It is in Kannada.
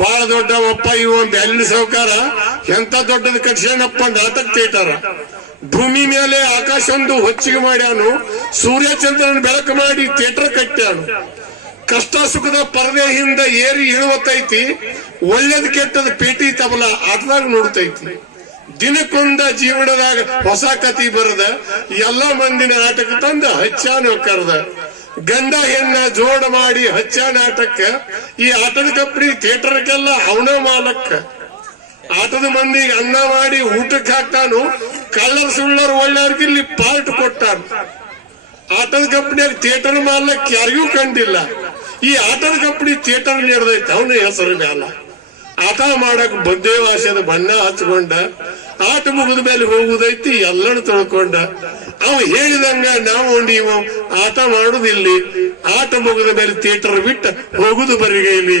ಬಹಳ ಇವು ಒಂದು ಹಲ್ಲಿನ ಸಾವುಕಾರ? ಎಂತ ದೊಡ್ಡದು ಕಟ್ಸ್ಯಾನಪ್ಪ ನಾಟಕ ತೇಟಾರ ಭೂಮಿ ಮೇಲೆ ಆಕಾಶ ಒಂದು ಹೊಚ್ಚಿಗೆ ಮಾಡ್ಯಾನು ಸೂರ್ಯ ಚಂದ್ರನ ಬೆಳಕು ಮಾಡಿ ಥಿಯೇಟರ್ ಕಟ್ಟ್ಯಾನು. ಕಷ್ಟ ಸುಖದ ಪರದೆ ಹಿಂದ ಏರಿ ಇಳುವತ್ತೈತಿ, ಒಳ್ಳೇದ್ ಕೆಟ್ಟದ ಪೇಟಿ ತಬಲ ಆಟದಾಗ ನೋಡ್ತೈತಿ. ದಿನಕ್ಕೊಂದ ಜೀವನದಾಗ ಹೊಸ ಕತಿ ಬರದ, ಎಲ್ಲ ಮಂದಿನ ನಾಟಕ ತಂದ ಹಚ್ಚಾನು ಕರೆದ ಗಂಡ ಹೆಣ್ಣ ಜೋಡ ಮಾಡಿ ಹಚ್ಚ ನಾಟಕ, ಈ ಆಟದ ಕಂಪನಿ ಥಿಯೇಟರ್ಗೆಲ್ಲ ಅವನ ಮಾಲಕ್ಕ. ಆಟದ ಮಂದಿ ಅನ್ನ ಮಾಡಿ ಊಟಕ್ಕೆ ಹಾಕ್ತಾನು, ಕಳ್ಳರ್ ಸುಳ್ಳರ್ ಒಳ್ಳೆಯವ್ರಿಗೆ ಇಲ್ಲಿ ಪಾರ್ಟ್ ಕೊಟ್ಟಾನ. ಆಟದ ಕಂಪ್ನಿಯಾಗ ಥಿಯೇಟರ್ ಮಾಲಕ್ ಯಾರಿಗೂ ಕಂಡಿಲ್ಲ. ಈ ಆಟದ ಕಂಪನಿ ಥಿಯೇಟರ್ ನಡೆದೈತೆ, ಅವನ ಹೆಸರು ಮ್ಯಾಲ. ಆಟ ಮಾಡಕ್ ಬಂದೇ ವಾಸದ ಬಣ್ಣ ಹಚ್ಕೊಂಡ ಆಟ ಮುಗಿದ ಮೇಲೆ ಹೋಗುದೈತಿ ಎಲ್ಲರೂ ತಿಳ್ಕೊಂಡ. ಅವ್ ಹೇಳಿದಂಗ ನಾವು ನೀವು ಆಟ ಮಾಡುದಿಲ್ಲಿ ಆಟ ಮುಗಿದ ಮೇಲೆ ಥಿಯೇಟರ್ ಬಿಟ್ಟ ಹೋಗುದು ಬರಿಗೈಲಿ.